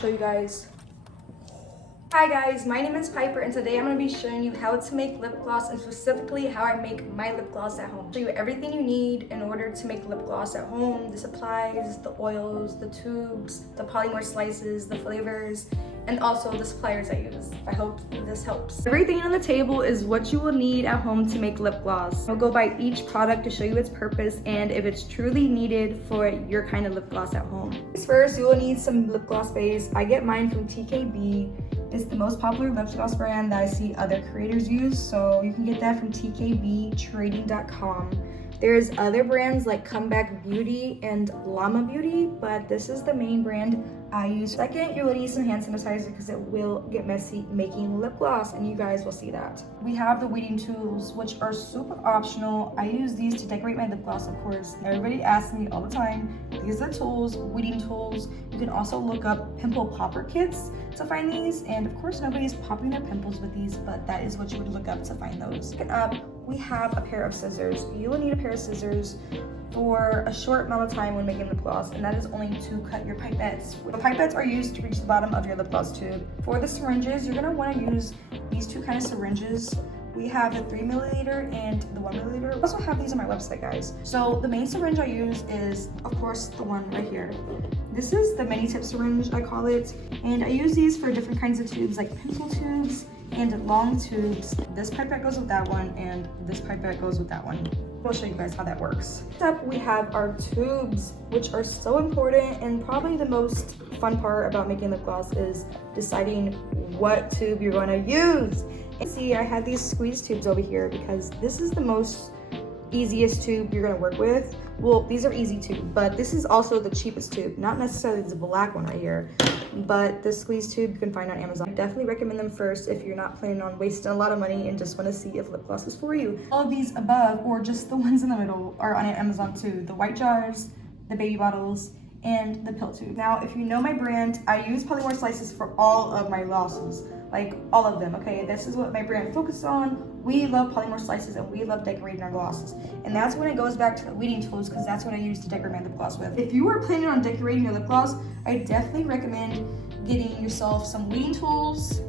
Show you guys. Hi guys, my name is Piper and today I'm going to be showing you how to make lip gloss and specifically how I make my lip gloss at home. I'll show you everything you need in order to make lip gloss at home, the supplies, the oils, the tubes, the polymer slices, the flavors, and also the suppliers I use. I hope this helps. Everything on the table is what you will need at home to make lip gloss. I'll go by each product to show you its purpose and if it's truly needed for your kind of lip gloss at home. First, you will need some lip gloss base. I get mine from TKB. It's the most popular lip gloss brand that I see other creators use, so you can get that from tkbtrading.com. There's other brands like Comeback Beauty and Llama Beauty, but this is the main brand I use. Second, you will need some hand sanitizer because it will get messy making lip gloss, and you guys will see that. We have the weeding tools, which are super optional. I use these to decorate my lip gloss, of course. Everybody asks me all the time, these are tools, weeding tools. You can also look up pimple popper kits to find these, and of course nobody's popping their pimples with these, but that is what you would look up to find those. Next up, we have a pair of scissors. You will need a pair of scissors for a short amount of time when making lip gloss, and that is only to cut your pipettes. The pipettes are used to reach the bottom of your lip gloss tube. For the syringes, you're gonna wanna use these two kind of syringes. We have the 3 milliliter and the 1 milliliter. I also have these on my website, guys. So the main syringe I use is, of course, the one right here. This is the mini tip syringe, I call it, and I use these for different kinds of tubes, like pencil tubes and long tubes. This pipette goes with that one, and this pipette goes with that one. I'll show you guys how that works. Next up, we have our tubes, which are so important, and probably the most fun part about making lip gloss is deciding what tube you're gonna use. And see, I have these squeeze tubes over here because this is the most easiest tube you're gonna work with. Well, these are easy too, but this is also the cheapest tube. Not necessarily this black one right here, but the squeeze tube you can find on Amazon. I definitely recommend them first if you're not planning on wasting a lot of money and just wanna see if lip gloss is for you. All of these above, or just the ones in the middle, are on Amazon too. The white jars, the baby bottles, and the pill tube. Now, if you know my brand, I use polymer slices for all of my glosses. Like all of them, okay? This is what my brand focuses on. We love polymer slices and we love decorating our glosses. And that's when it goes back to the weeding tools because that's what I use to decorate my lip gloss with. If you are planning on decorating your lip gloss, I definitely recommend getting yourself some weeding tools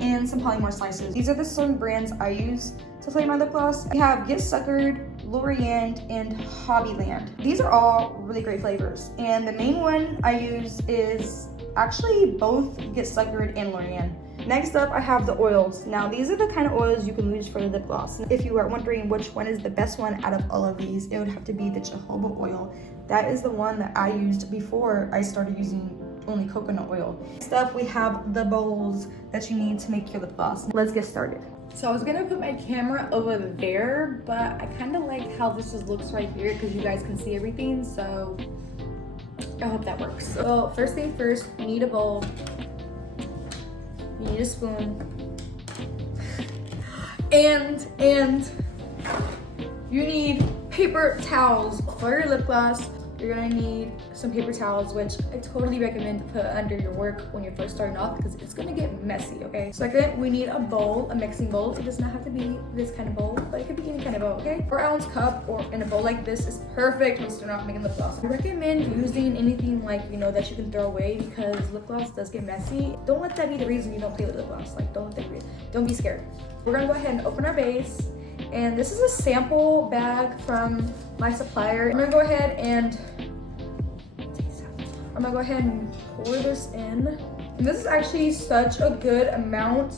and some polymer slices. These are the certain brands I use to flame my lip gloss. We have Get Suckered, Lorient, and Hobbyland. These are all really great flavors. And the main one I use is actually both Get Suckered and Lorient. Next up, I have the oils. Now, these are the kind of oils you can use for the lip gloss. If you are wondering which one is the best one out of all of these, it would have to be the jojoba oil. That is the one that I used before I started using only coconut oil. Next up, we have the bowls that you need to make your lip gloss. Let's get started. So I was gonna put my camera over there, but I kind of like how this just looks right here because you guys can see everything, so I hope that works. So first thing first, you need a bowl. You need a spoon. and you need paper towels. For your lip gloss, you're gonna need some paper towels, which I totally recommend to put under your work when you're first starting off because it's gonna get messy, okay? Second, we need a bowl, a mixing bowl. It does not have to be this kind of bowl, but it could be any kind of bowl, okay? 4-ounce cup or in a bowl like this is perfect when starting off making lip gloss. I recommend using anything like, that you can throw away because lip gloss does get messy. Don't let that be the reason you don't play with lip gloss. Like, don't be scared. We're gonna go ahead and open our base. And this is a sample bag from my supplier. I'm gonna go ahead and pour this in. And this is actually such a good amount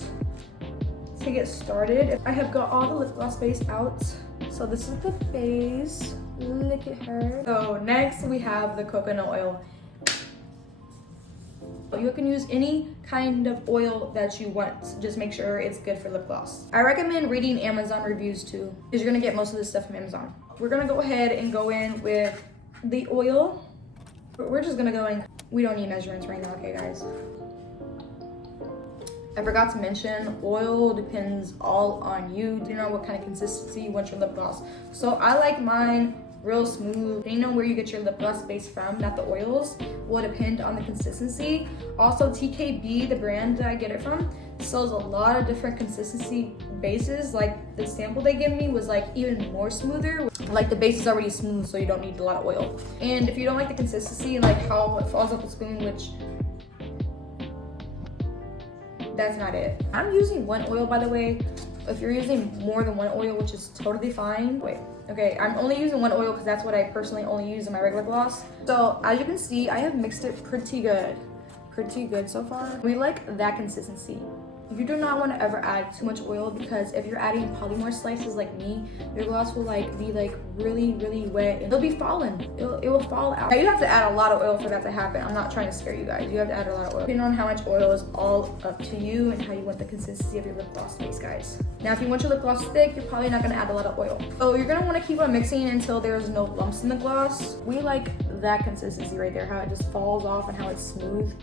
to get started. I have got all the lip gloss base out. So this is the base. Look at her. So next we have the coconut oil. You can use any kind of oil that you want. Just make sure it's good for lip gloss. I recommend reading Amazon reviews too, because you're gonna get most of this stuff from Amazon. We're gonna go ahead and go in with the oil. We're just gonna go in. We don't need measurements right now, okay, guys? I forgot to mention, oil depends all on you. You know what kind of consistency you want your lip gloss. So I like mine real smooth. Depending on where you get your lip gloss base from, not the oils, will depend on the consistency. Also, TKB, the brand that I get it from, sells a lot of different consistency bases. Like the sample they give me was like even more smoother. Like the base is already smooth, so you don't need a lot of oil. And if you don't like the consistency and like how it falls off the spoon, which that's not it. I'm using one oil, by the way. If you're using more than one oil, which is totally fine. Wait, okay, I'm only using one oil because that's what I personally only use in my regular gloss. So as you can see, I have mixed it pretty good so far. We like that consistency. You do not want to ever add too much oil, because if you're adding polymorph slices like me, your gloss will be really wet and it'll be falling. It will fall out. Now you have to add a lot of oil for that to happen. I'm not trying to scare you guys. You have to add a lot of oil. Depending on how much oil is all up to you and how you want the consistency of your lip gloss base, guys. Now if you want your lip gloss thick, you're probably not going to add a lot of oil. So you're going to want to keep on mixing until there's no lumps in the gloss. We like that consistency right there, how it just falls off and how it's smooth.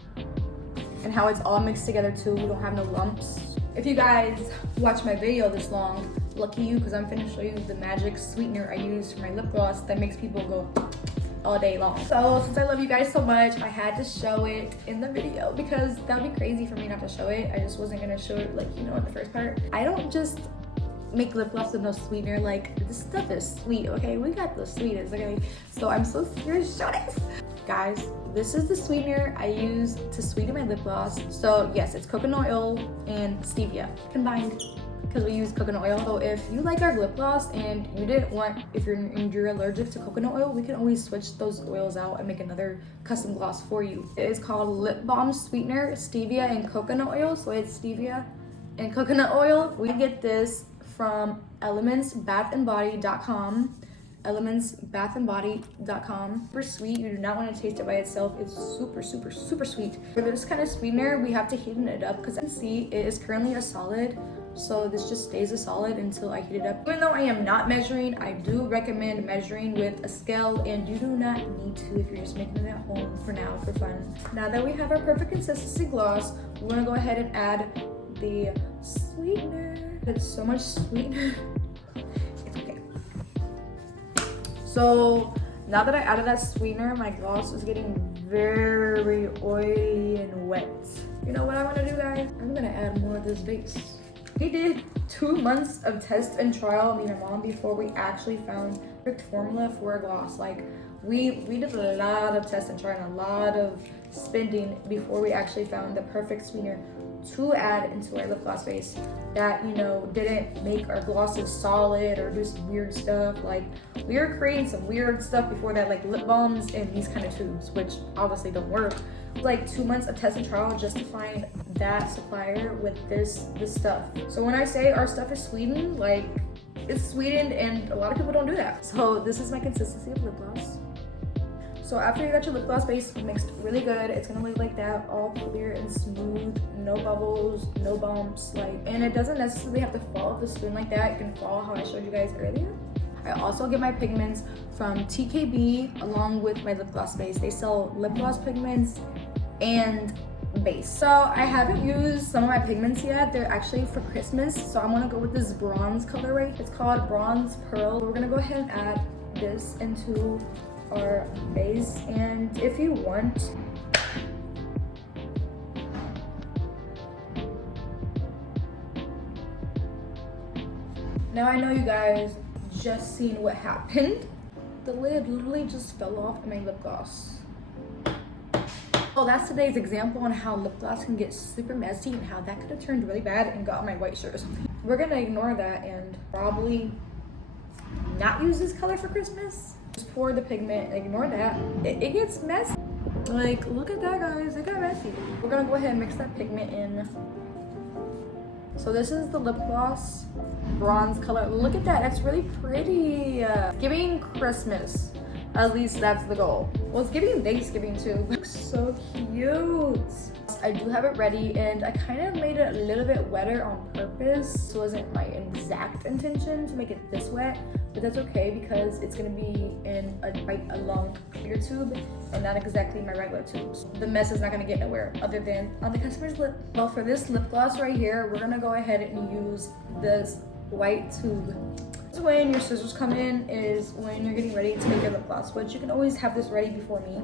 And how it's all mixed together too. We don't have no lumps. If you guys watch my video this long, lucky you, because I'm finna show you the magic sweetener I use for my lip gloss that makes people go all day long. So since I love you guys so much, I had to show it in the video, because that would be crazy for me not to show it. I just wasn't gonna show it in the first part. I don't just make lip gloss with no sweetener. This stuff is sweet, okay? We got the sweetest, okay? So I'm so scared to show this. Guys, this is the sweetener I use to sweeten my lip gloss. So yes, it's coconut oil and stevia combined, because we use coconut oil. So if you like our lip gloss and you didn't want, if you're allergic to coconut oil, we can always switch those oils out and make another custom gloss for you. It is called Lip Balm Sweetener, Stevia and Coconut Oil. So it's stevia and coconut oil. We get this from elementsbathandbody.com. elementsbathandbody.com. Super sweet. You do not want to taste it by itself. It's super sweet. For this kind of sweetener, we have to heat it up, because you can see it is currently a solid. So this just stays a solid until I heat it up. Even though I am not measuring, I do recommend measuring with a scale, and you do not need to if you're just making it at home for now, for fun. Now that we have our perfect consistency gloss, we're gonna go ahead and add the sweetener. It's so much sweetener. It's okay. So now that I added that sweetener, my gloss is getting very oily and wet. You know what I'm gonna do, guys? I'm gonna add more of this base. We did 2 months of test and trial, me and my mom, before we actually found the perfect formula for a gloss. We did a lot of test and trial and a lot of spending before we actually found the perfect sweetener to add into our lip gloss base that, didn't make our glosses solid or do some weird stuff. We were creating some weird stuff before that, like lip balms and these kind of tubes, which obviously don't work. 2 months of test and trial just to find that supplier with this stuff. So when I say our stuff is sweetened, it's sweetened, and a lot of people don't do that. So this is my consistency of lip gloss. So after you got your lip gloss base mixed really good, it's gonna look like that, all clear and smooth, no bubbles, no bumps, and it doesn't necessarily have to fall off the spoon like that. It can fall how I showed you guys earlier. I also get my pigments from TKB along with my lip gloss base. They sell lip gloss pigments and base. So I haven't used some of my pigments yet. They're actually for Christmas. So I'm gonna go with this bronze color right. It's called Bronze Pearl. We're gonna go ahead and add this into our base, and if you want, now I know you guys just seen what happened. The lid literally just fell off in my lip gloss. Well, that's today's example on how lip gloss can get super messy and how that could have turned really bad and got on my white shirt or something. We're gonna ignore that and probably not use this color for Christmas. Just pour the pigment, ignore that. It gets messy. Look at that, guys, it got messy. We're gonna go ahead and mix that pigment in. So this is the lip gloss, bronze color. Look at that, that's really pretty. Giving Christmas, at least that's the goal. Well, it's giving Thanksgiving too. Looks so cute. I do have it ready, and I kind of made it a little bit wetter on purpose. This wasn't my exact intention to make it this wet, but that's okay because it's gonna be in a long clear tube and not exactly my regular tubes. The mess is not gonna get nowhere other than on the customer's lip. Well, for this lip gloss right here, we're gonna go ahead and use this white tube. This is when your scissors come in, is when you're getting ready to make your lip gloss, which you can always have this ready before me,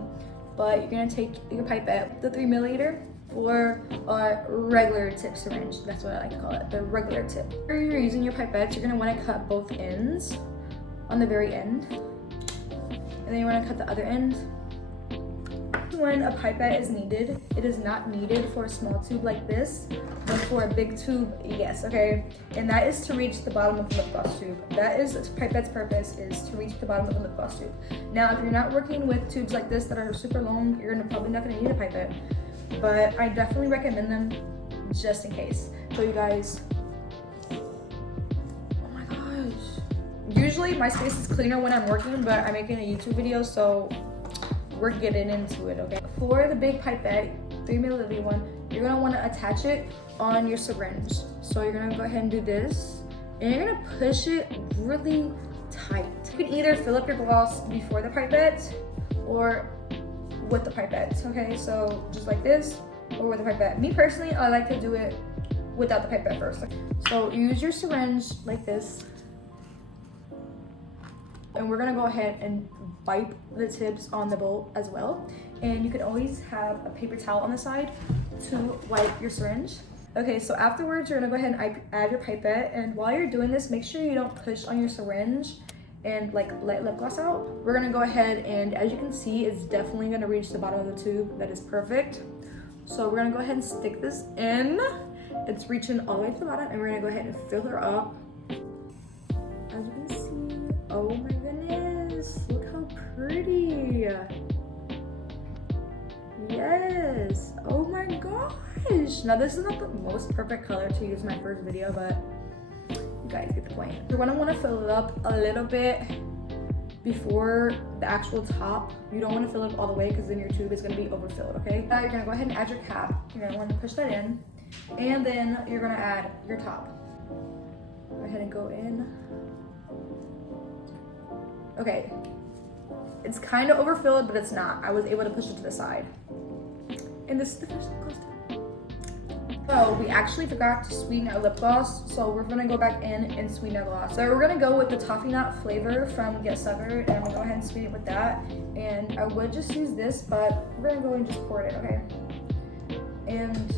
but you're gonna take your pipette, the 3 milliliter, or a regular tip syringe. That's what I like to call it, the regular tip. If you're using your pipettes, you're gonna wanna cut both ends on the very end. And then you wanna cut the other end. when a pipette is needed. It is not needed for a small tube like this, but for a big tube, yes, okay? And that is to reach the bottom of the lip gloss tube. That is pipette's purpose, is to reach the bottom of the lip gloss tube. Now, if you're not working with tubes like this that are super long, you're probably not gonna need a pipette, but I definitely recommend them just in case. So you guys, oh my gosh. Usually my space is cleaner when I'm working, but I'm making a YouTube video, so we're getting into it, okay? For the big pipette, 3 milliliter one, you're gonna wanna attach it on your syringe. So you're gonna go ahead and do this, and you're gonna push it really tight. You can either fill up your gloss before the pipette or with the pipette, okay? So just like this or with the pipette. Me personally, I like to do it without the pipette first. So you use your syringe like this, and we're gonna go ahead and wipe the tips on the bolt as well. And you can always have a paper towel on the side to wipe your syringe. Okay, so afterwards, you're gonna go ahead and add your pipette. And while you're doing this, make sure you don't push on your syringe and like let lip gloss out. We're gonna go ahead and, as you can see, it's definitely gonna reach the bottom of the tube. That is perfect. So we're gonna go ahead and stick this in. It's reaching all the way to the bottom, and we're gonna go ahead and fill her up. As you can see, oh my goodness, look how pretty. Yes, oh my gosh. Now this is not the most perfect color to use my first video, but you guys get the point. You're gonna wanna fill it up a little bit before the actual top. You don't wanna fill it all the way because then your tube is gonna be overfilled, okay? Now you're gonna go ahead and add your cap. You're gonna wanna push that in, and then you're gonna add your top. Go ahead and go in. Okay, it's kind of overfilled, but it's not. I was able to push it to the side. And this is the first lip gloss tip. So we actually forgot to sweeten our lip gloss, so we're gonna go back in and sweeten our gloss. So we're gonna go with the toffee nut flavor from Get Suckered, and I'm gonna go ahead and sweeten it with that. And I would just use this, but we're gonna go and just pour it in, okay? And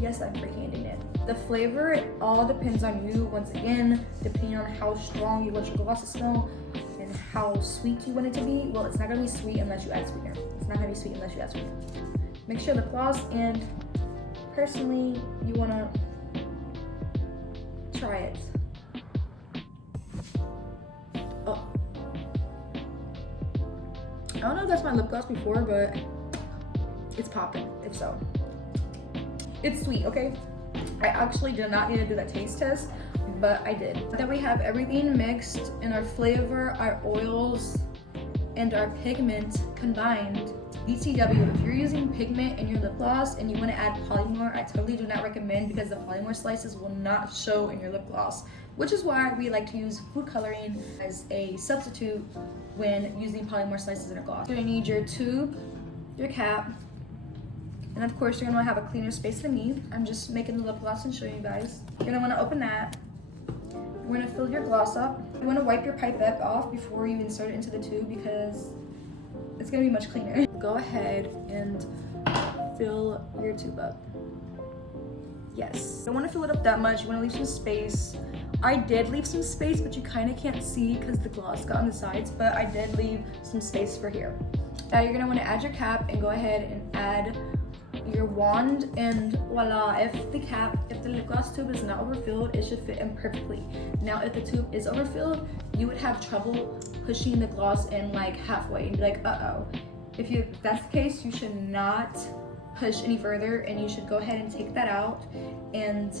yes, I'm freehanding it. The flavor, it all depends on you, once again, depending on how strong you want your gloss to smell and how sweet you want it to be. Well, it's not gonna be sweet unless you add sweetener. It's not gonna be sweet unless you add sweetener. Make sure lip gloss, and personally, you wanna try it. Oh. I don't know if that's my lip gloss before, but it's popping, if so. It's sweet, okay? I actually did not need to do that taste test, but I did. Then we have everything mixed in our flavor, our oils, and our pigment combined. BTW, if you're using pigment in your lip gloss and you want to add polymorph, I totally do not recommend, because the polymorph slices will not show in your lip gloss, which is why we like to use food coloring as a substitute when using polymorph slices in our gloss. You're gonna need your tube, your cap, and of course you're gonna have a cleaner space than me. I'm just making the lip gloss and showing you guys. You're gonna wanna open that. We're gonna fill your gloss up. You wanna wipe your pipette off before you insert it into the tube, because it's gonna be much cleaner. Go ahead and fill your tube up. Yes. You don't wanna fill it up that much. You wanna leave some space. I did leave some space, but you kinda can't see because the gloss got on the sides, but I did leave some space for here. Now you're gonna wanna add your cap and go ahead and add your wand, and voila. If the lip gloss tube is not overfilled, it should fit in perfectly. Now if the tube is overfilled, you would have trouble pushing the gloss in like halfway and be like, uh-oh. If that's the case, you should not push any further, and you should go ahead and take that out and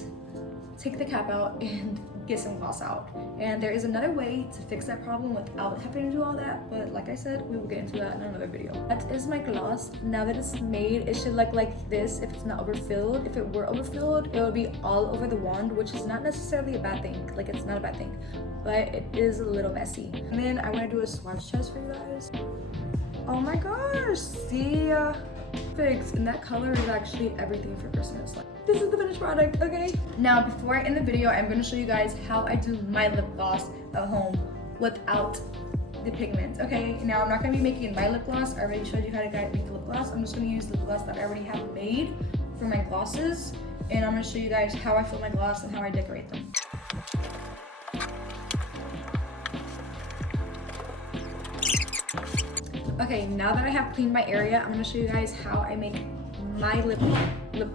take the cap out and get some gloss out. And there is another way to fix that problem without having to do all that, but like I said, we will get into that in another video. That is my gloss. Now that it's made, it should look like this if it's not overfilled. If it were overfilled, it would be all over the wand, which is not necessarily a bad thing. Like, it's not a bad thing, but it is a little messy. And then I want to do a swatch test for you guys. Oh my gosh, see? Fix, and that color is actually everything for Christmas. This is the finished product, okay? Now, before I end the video, I'm gonna show you guys how I do my lip gloss at home without the pigments, okay? Now, I'm not gonna be making my lip gloss. I already showed you how to make the lip gloss. I'm just gonna use the lip gloss that I already have made for my glosses, and I'm gonna show you guys how I fill my gloss and how I decorate them. Okay, now that I have cleaned my area, I'm gonna show you guys how I make my lip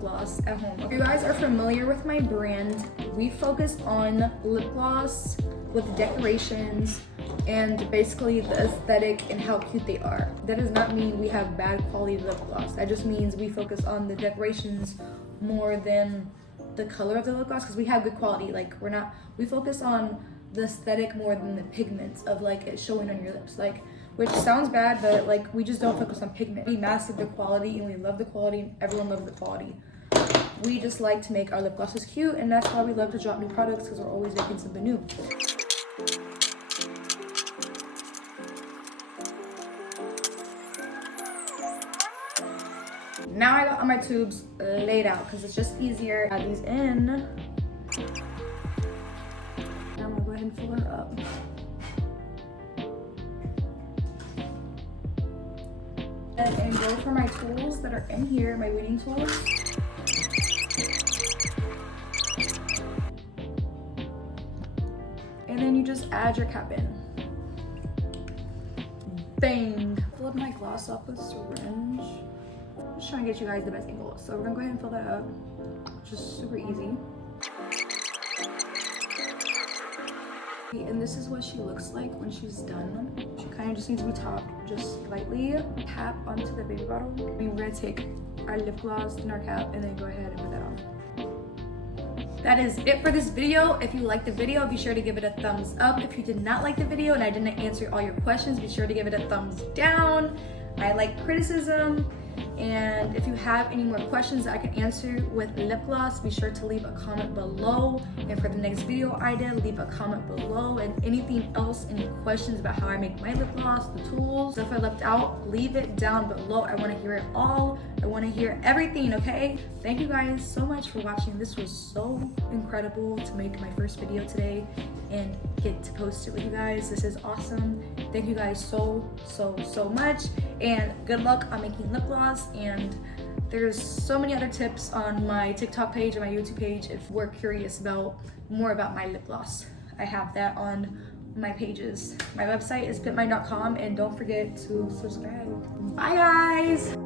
gloss at home. If you guys are familiar with my brand, we focus on lip gloss with decorations and basically the aesthetic and how cute they are. That does not mean we have bad quality lip gloss. That just means we focus on the decorations more than the color of the lip gloss, because we have good quality. Like we focus on the aesthetic more than the pigments of like it showing on your lips. Like, which sounds bad, but like we just don't focus on pigment. We master the quality and we love the quality and everyone loves the quality. We just like to make our lip glosses cute, and that's why we love to drop new products, because we're always making something new. Now I got all my tubes laid out because it's just easier. Add these in. Now I'm gonna go ahead and fill her up. And go for my tools that are in here, my weeding tools. And then you just add your cap in. Bang! Filled my gloss up with syringe. I'm just trying to get you guys the best angle. So we're gonna go ahead and fill that up. Just super easy. And this is what she looks like when she's done. She kind of just needs to be topped just slightly. Tap onto the baby bottle. We're gonna take our lip gloss in our cap and then go ahead and put that on. That is it for this video. If you liked the video, be sure to give it a thumbs up. If you did not like the video and I didn't answer all your questions, be sure to give it a thumbs down. I like criticism. And if you have any more questions that I can answer with lip gloss, be sure to leave a comment below. And for the next video I did, leave a comment below. And anything else, any questions about how I make my lip gloss, the tools, stuff I left out, leave it down below. I want to hear it all. I want to hear everything, okay? Thank you guys so much for watching. This was so incredible to make my first video today and get to post it with you guys. This is awesome. Thank you guys so much, and good luck on making lip gloss. And there's so many other tips on my TikTok page and my YouTube page if we're curious about more about my lip gloss. I have that on my pages. My website is pipminee.com, and don't forget to subscribe. Bye guys.